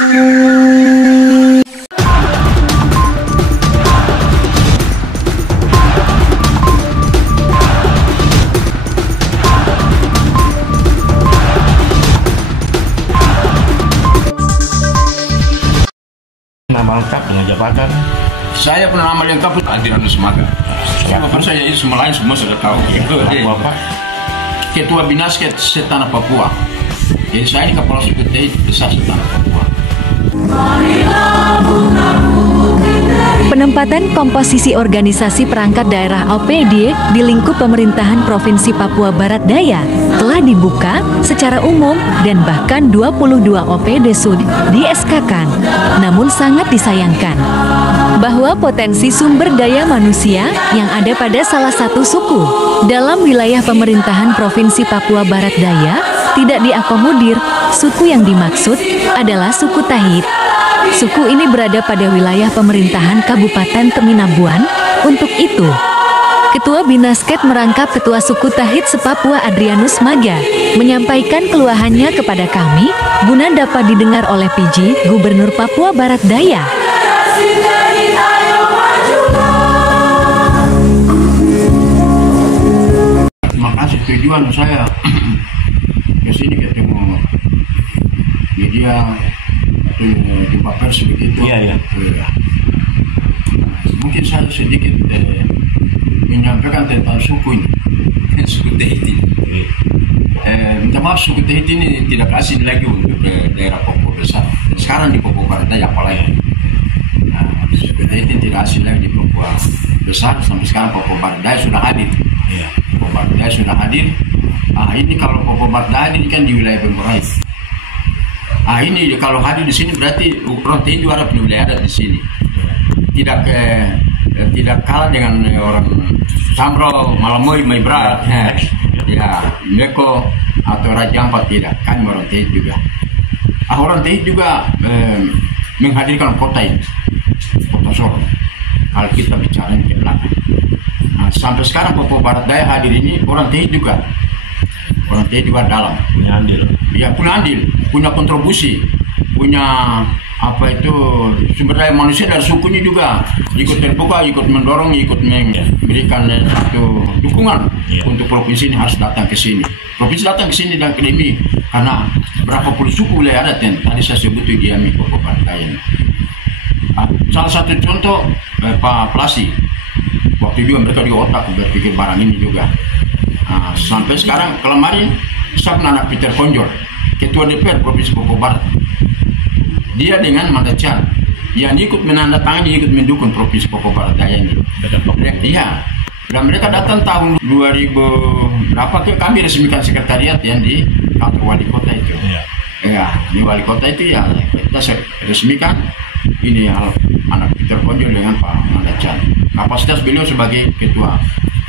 Nama lengkap dengan jabatan? Saya pernah nama lengkap Adrianus Maga. Bapak saya itu semua lain semua sudah tahu. Bapak Ketua Binasket Setanah Papua. Jadi saya ini kepala suku TNI Besar Setanah Papua. Penempatan komposisi organisasi perangkat daerah OPD di lingkup pemerintahan Provinsi Papua Barat Daya telah dibuka secara umum dan bahkan 22 OPD SUD di-SK-kan. Namun sangat disayangkan bahwa potensi sumber daya manusia yang ada pada salah satu suku dalam wilayah pemerintahan Provinsi Papua Barat Daya tidak diakomodir. Suku yang dimaksud adalah suku Tahit. Suku ini berada pada wilayah pemerintahan Kabupaten Teminabuan. Untuk itu, Ketua Binasket merangkap Ketua Suku Tahit se-Papua Adrianus Maga menyampaikan keluhannya kepada kami guna dapat didengar oleh PJ Gubernur Papua Barat Daya. Terima kasih. Tujuan saya ke sini ketemu media jumpa pers begitu. Iya. Mungkin saya sedikit menyampaikan tentang suku ini, suku Tahit ini. Minta maaf, suku Tahit ini tidak asing lagi untuk daerah Papua Besar. Sekarang di Papua Barat Daya apalagi. Suku Tahit ini tidak asing lagi di Papua Besar. Sampai sekarang Papua Barat Daya sudah hadir. Papua Barat Daya sudah hadir. Ini kalau Papua Barat Daya ini kan di wilayah Bengkorai. Ini kalau hadir di sini berarti orang Tahit juga ada wilayah adat di sini. Tidak kalah dengan orang Samro, Malamoy, Maibrat, Meko atau Raja Ampat, tidak. Kan orang Tahit juga. Orang Tahit juga menghadirkan kota ini, kota Sorong. Kalau kita bicara di belakang. Sampai sekarang Papua Barat Daya hadir ini orang Tahit juga. Orang Tahit juga dalam. Punya andil. Ya, punya andil, punya kontribusi, punya sumber daya manusia dari sukunya juga ikut terbuka, ikut mendorong, ikut memberikan satu dukungan untuk provinsi ini harus datang ke sini. Provinsi datang ke sini dan akademi karena berapa puluh suku wilayah adat yang tadi saya sebut di diami Papua Barat Daya. Salah satu contoh Pak Plasi, waktu juga mereka juga otak berpikir barang ini juga. Sampai sekarang kemarin saya pernah anak Peter Konjor, Ketua DPR Provinsi Papua Barat. Dia dengan Mandacan yang ikut menandatangani, ikut mendukung Provinsi Papua Barat Daya ini. Iya. Dan mereka datang tahun 2000 berapa kami resmikan sekretariat yang di kantor wali kota itu. Di wali kota itu ya kita resmikan ini anak Peter Konjor dengan Pak Mandacan. Kapasitas beliau sebagai Ketua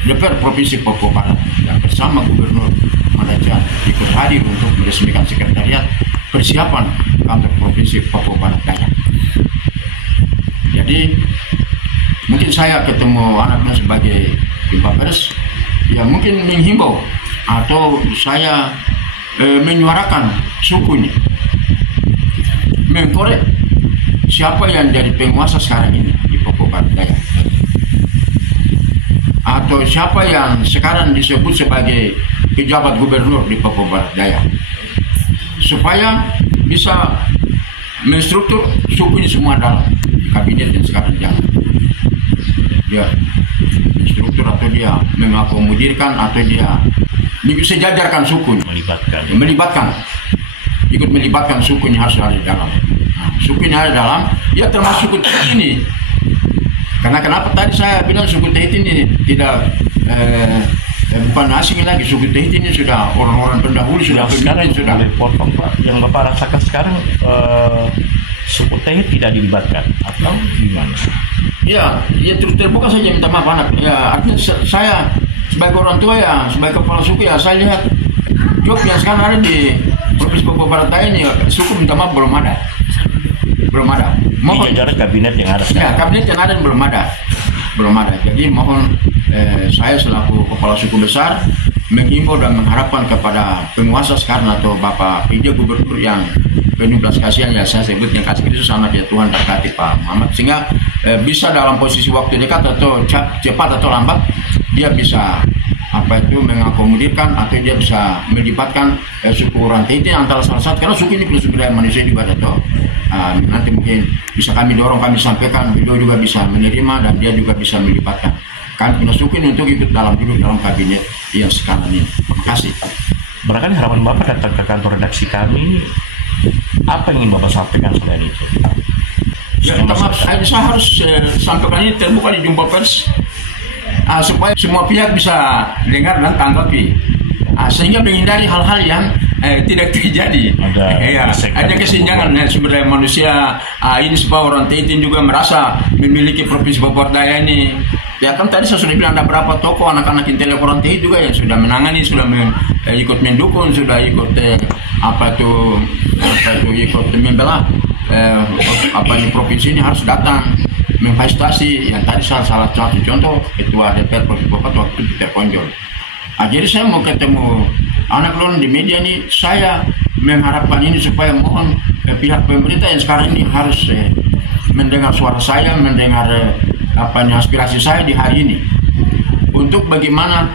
DPR Provinsi Papua Barat dan bersama Gubernur Mandacan ikut hadir untuk meresmikan sekretariat persiapan kantor Provinsi Papua Barat Daya. Jadi mungkin saya ketemu anaknya sebagai jumpa pers, ya mungkin menghimbau atau saya menyuarakan sukunya, mengkorek siapa yang jadi penguasa sekarang ini di Papua Barat Daya, atau siapa yang sekarang disebut sebagai pejabat gubernur di Papua Barat Daya, supaya bisa menstruktur suku ini semua dalam kabinet yang sekarang jalan. Dia struktur atau dia mengakomodirkan atau dia sejajarkan suku, ikut melibatkan suku ini harus ada di dalam. Suku ini ada dalam, ya termasuk suku Tahit ini. Karena kenapa tadi saya bilang suku Tahit ini tidak bukan asing lagi, suku Tahit ini sudah orang-orang pendahulu, sudah sekarang sudah potong Pak. Yang Bapak rasakan sekarang suku Tahit tidak dilibatkan atau gimana? Ya terus terbuka saja, minta maaf anak. Ya artinya saya sebagai orang tua ya, sebagai kepala suku ya, saya lihat job yang sekarang ada di Provinsi Papua Barat Daya ini, suku minta maaf belum ada. Mau jajaran kabinet yang ada sekarang. Ya, kabinet yang ada belum ada. belum ada. Jadi mohon saya selaku kepala suku besar menghimbau dan mengharapkan kepada penguasa sekarang atau Bapak PJ Gubernur yang penuh belas kasihan, ya saya sebut yang kasih Kristus anak ya Tuhan terkati Pak Muhammad, sehingga bisa dalam posisi waktu dekat atau cepat atau lambat dia bisa mengakomodirkan atau dia bisa melibatkan suku Orang Tahiti antara salah satu, karena suku ini plus suku daya manusia juga atau nanti mungkin bisa kami dorong, kami sampaikan, beliau juga bisa menerima dan dia juga bisa melibatkan kami punya suku ini untuk ikut duduk dalam kabinet yang sekarang ini. Terima kasih. Barangkali harapan Bapak datang ke kantor redaksi kami, apa yang ingin Bapak sampaikan selain itu? Ya, saya harus sampaikan ini terbuka di jumpa pers supaya semua pihak bisa dengar dan tanggapi, sehingga menghindari hal-hal yang tidak terjadi. Ada kesenjangan sumber daya manusia ini, supaya Orang Tahiti juga merasa memiliki provinsi Papua Daya ini. Ya kan tadi saya sudah bilang ada berapa tokoh anak-anak intelek Orang Tahiti juga yang sudah menangani, sudah ikut mendukung, sudah ikut ikut membela provinsi ini harus datang memfasilitasi. Yang tadi salah satu contoh ketua DPR Provinsi Papua waktu itu terkonjol. Jadi saya mau ketemu anak lon di media ini, saya mengharapkan ini supaya mohon pihak pemerintah yang sekarang ini harus mendengar suara saya, mendengar aspirasi saya di hari ini untuk bagaimana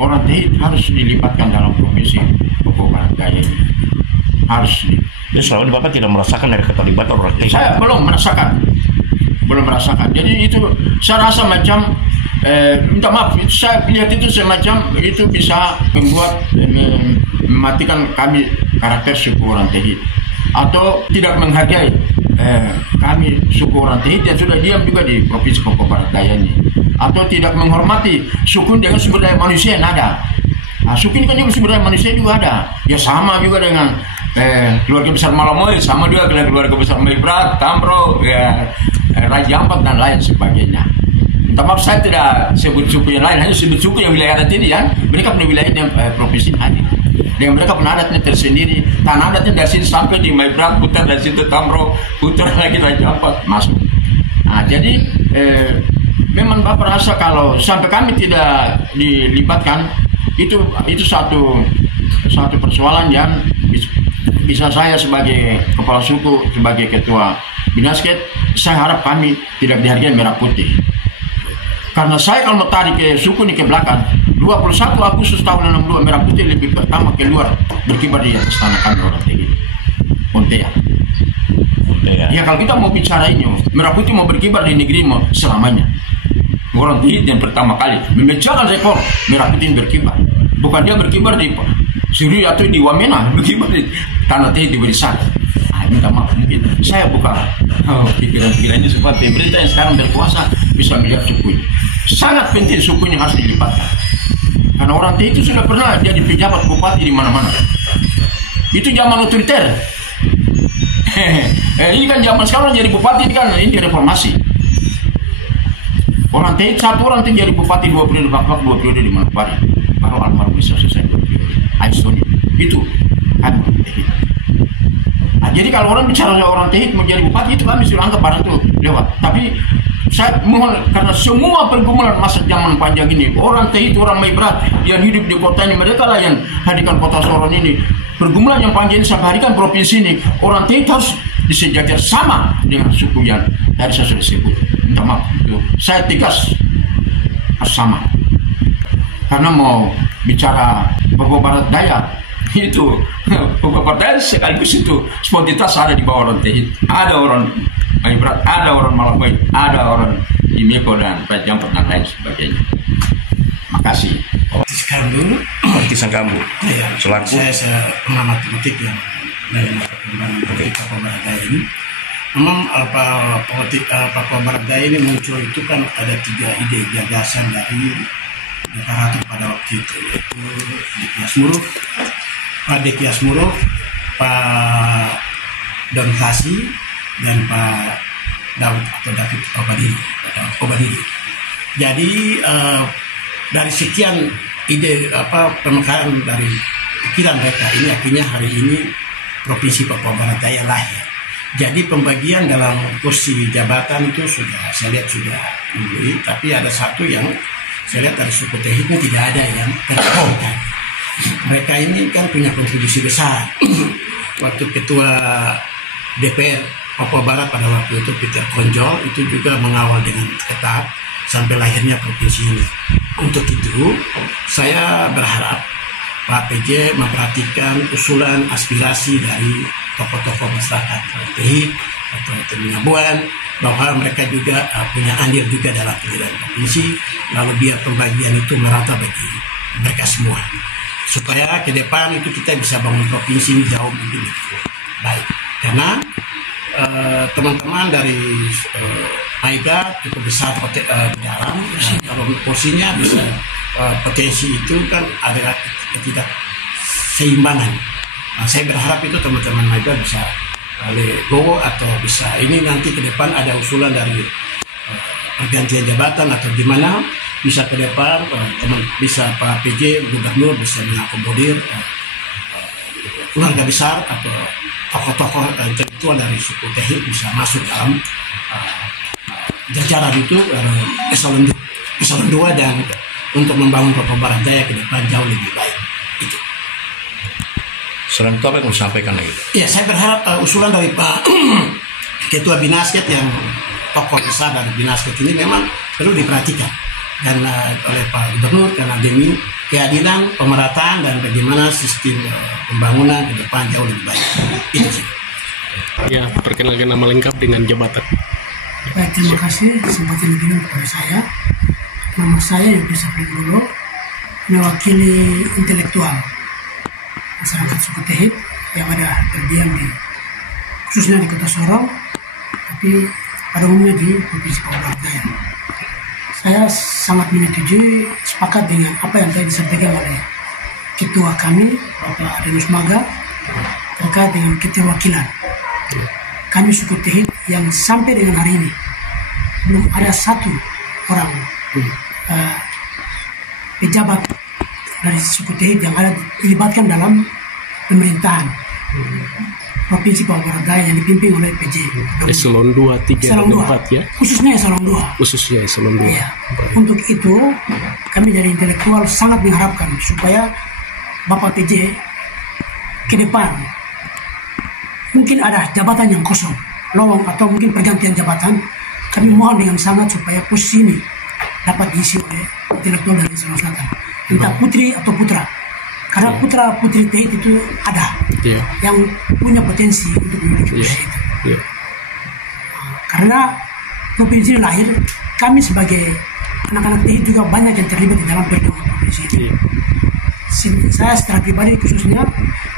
Orang Tahiti harus dilibatkan dalam provinsi Papua Barat Daya ini. Harus. Ya, selama Bapak tidak merasakan dari keterlibatan Orang Tahiti? Saya belum merasakan. Jadi itu saya rasa macam minta maaf, saya lihat itu semacam itu bisa membuat mematikan kami karakter suku Orang Tahiti, atau tidak menghargai kami suku Orang Tahiti yang sudah diam juga di provinsi Papua Barat Daya ini, atau tidak menghormati suku dengan sumber daya manusia yang ada. Suku ini kan juga sumber daya manusia juga ada, ya sama juga dengan keluarga besar Malamoy, sama juga dengan keluarga besar Maibrat, Tamro, Raja Ampat dan lain sebagainya. Minta maaf, saya tidak sebut suku yang lain, hanya sebut suku yang wilayah adat ini, kan mereka punya wilayah yang provinsi ini, dengan mereka punya adatnya tersendiri. Tanah adatnya dari sini sampai di Maibrat, putar dari situ Tamro, putar lagi Raja Ampat masuk. Jadi memang Bapak rasa kalau sampai kami tidak dilibatkan, itu satu persoalan yang bisa saya sebagai kepala suku, sebagai ketua Binasket, saya harap kami tidak dihargai merah putih. Karena saya kalau mau tarik ke suku ini ke belakang, 21 Agustus tahun 62 merah putih lebih pertama keluar berkibar di atas tanah kami Orang Tahiti, Pontianak. Ya kalau kita mau bicara ini, merah putih mau berkibar di negeri selamanya. Orang Tahiti yang pertama kali memecahkan rekor merah putih berkibar. Bukan dia berkibar di Suri atau di Wamena, berkibar di tanah Tahiti berisak. Minta maaf, mungkin saya buka pikiran-pikirannya supaya pemerintah yang sekarang berkuasa bisa melihat sukunya. Sangat penting sukunya harus dilibatkan. Karena Orang Tahiti sudah pernah jadi pejabat bupati di mana-mana. Itu zaman otoriter. Ini kan zaman sekarang jadi bupati, ini kan ini reformasi. Orang Tahiti satu orang itu jadi bupati 2 periode, 2 periode di Manokwari. Baru almarhum bisa selesai 2 periode. Aistoni itu kan. Jadi kalau orang bicara Orang Tahiti menjadi bupati, itu kami sudah anggap barang itu lewat. Tapi saya mohon, karena semua pergumulan masa zaman panjang ini, Orang Tahiti, orang Maibrat yang hidup di kota ini, mereka lah yang hadirkan kota Sorong ini. Pergumulan yang panjang ini sampai harikan provinsi ini, Orang Tahiti harus disejajar sama dengan suku yang tadi saya sudah sebut. Minta maaf, saya tegas harus sama. Karena mau bicara Papua Barat Daya, itu Papua Barat Daya sekaligus itu spontanitas ada di bawah Orang Tahiti. Ada orang Maibrat, ada orang Malamoy, ada orang Imeko dan Raja Ampat dan lain sebagainya. Makasih. Sekarang dulu Tisan Kambu. Ya, selaku saya pengamat politik yang dari politik Papua Barat Daya ini. Memang politik Papua Barat Daya ini muncul itu kan ada 3 ide gagasan dari Deklarator pada waktu itu, yaitu Pak Dekias Muruf, Pak Don Kasi, dan Pak Daud atau David Obadiri. Jadi dari sekian ide pemekaran dari pikiran mereka ini, akhirnya hari ini Provinsi Papua Barat Daya lahir. Jadi pembagian dalam kursi jabatan itu saya lihat sudah memenuhi, tapi ada satu yang saya lihat dari suku Tehit ini tidak ada yang terkait. Mereka ini kan punya kontribusi besar. Waktu ketua DPR Papua Barat pada waktu itu Peter Konjol itu juga mengawal dengan ketat sampai lahirnya provinsi ini. Untuk itu saya berharap Pak PJ memperhatikan usulan aspirasi dari tokoh-tokoh masyarakat Tehit atau Temingabuan, bahwa mereka juga punya andil juga dalam pemilihan provinsi, lalu biar pembagian itu merata bagi mereka semua, supaya ke depan itu kita bisa bangun provinsi ini jauh lebih baik. Karena teman-teman dari Maiga cukup besar di dalam, kalau porsinya bisa potensi itu kan ada ketidakseimbangan. Nah, saya berharap itu teman-teman Maiga bisa legowo atau bisa ini nanti ke depan ada usulan dari pergantian jabatan atau gimana bisa ke depan bisa Pak PJ Gubernur bisa mengakomodir keluarga besar atau tokoh-tokoh intelektual dari suku Tehit bisa masuk dalam jajaran itu eselon 2 dan untuk membangun Papua Barat Daya ke depan jauh lebih baik. Itu. Selain itu apa yang mau disampaikan lagi? Ya, saya berharap usulan dari Pak Ketua Binasket yang tokoh besar dari Binasket ini memang perlu diperhatikan dan oleh Pak Gubernur karena demi keadilan, pemerataan dan bagaimana sistem pembangunan ke depan jauh lebih baik. Itu sih. Ya, perkenalkan nama lengkap dengan jabatan. Baik, terima kasih kesempatan diberikan kepada saya. Nama saya Yogi Sapringgolo, mewakili intelektual masyarakat suku Tehit yang ada terdiam khususnya di Kota Sorong, tapi pada umumnya di Provinsi Papua Barat Daya. Saya sangat menyetujui, sepakat dengan apa yang tadi disampaikan oleh Ketua kami, Bapak Adenus Maga, terkait dengan keterwakilan kami suku Tehit yang sampai dengan hari ini belum ada satu orang pejabat dari suku Tehit yang ada dilibatkan dalam pemerintahan Provinsi Papua Barat Daya yang dipimpin oleh PJ. Eselon 2, 3, dan 4 ya? Khususnya Eselon 2. Khususnya Eselon 2. Ya. Untuk itu, kami dari intelektual sangat mengharapkan supaya Bapak PJ ke depan mungkin ada jabatan yang kosong, lowong atau mungkin pergantian jabatan. Kami mohon dengan sangat supaya posisi ini dapat diisi oleh intelektual dari Sulawesi Selatan, entah putri atau putra. Karena putra-putri Tehit itu ada yang punya potensi untuk memiliki posisi itu. Karena provinsi lahir, kami sebagai anak-anak Tehit juga banyak yang terlibat di dalam perjuangan provinsi ini. Saya secara pribadi khususnya,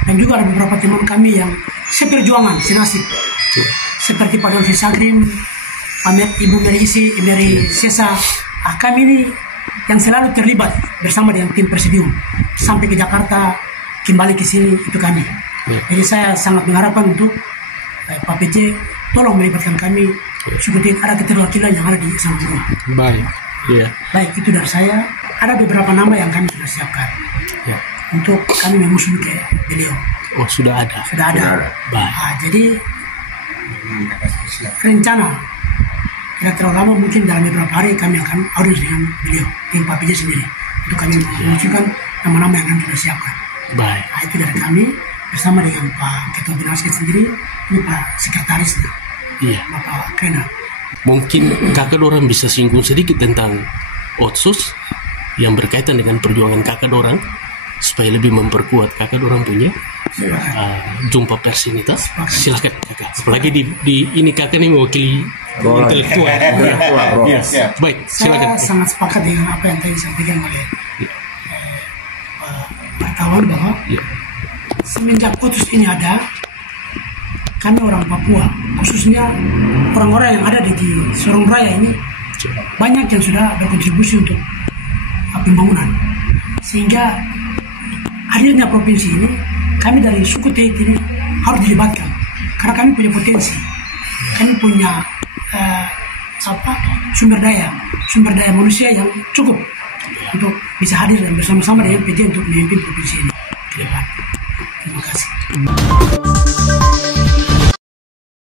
dan juga ada beberapa teman kami yang seperjuangan, senasib. Seperti Pak Dolfi Sagrim, Ibu Mary Isi, Mary Sesa. Kami ini yang selalu terlibat bersama dengan tim presidium sampai ke Jakarta, kembali ke sini, itu kami. Jadi saya sangat mengharapkan untuk Pak PJ tolong melibatkan kami suku Tehit ada keterwakilan yang ada di Eselon 2. Baik. Baik, itu dari saya. Ada beberapa nama yang kami sudah siapkan untuk kami menyusul ke beliau. Oh, sudah ada. Sudah ada. Baik. Jadi rencana tidak terlalu lama, mungkin dalam beberapa hari kami akan audiens dengan beliau, dengan Pak PJ sendiri, untuk kami menunjukkan nama-nama yang kami sudah siapkan. Baik. Nah, itu dari kami bersama dengan Pak Ketua Binasket sendiri, ini Pak Sekretarisnya, Bapak Kena. Mungkin kakak dorang bisa singgung sedikit tentang Otsus yang berkaitan dengan perjuangan kakak dorang supaya lebih memperkuat kakak dorang punya jumpa pers ini. Silakan kakak. Apalagi di ini kakak ini mewakili intelektual. Baik, silakan. Saya sangat sepakat dengan apa yang tadi disampaikan oleh wartawan bahwa semenjak Otsus ini ada, kami orang Papua, khususnya orang-orang yang ada di Sorong Raya ini, banyak yang sudah berkontribusi untuk pembangunan. Sehingga hadirnya provinsi ini, kami dari suku Tehit ini harus dilibatkan. Karena kami punya potensi, kami punya sumber daya manusia yang cukup untuk bisa hadir dan bersama-sama dengan PJ untuk memimpin provinsi ini ke depan. Terima kasih.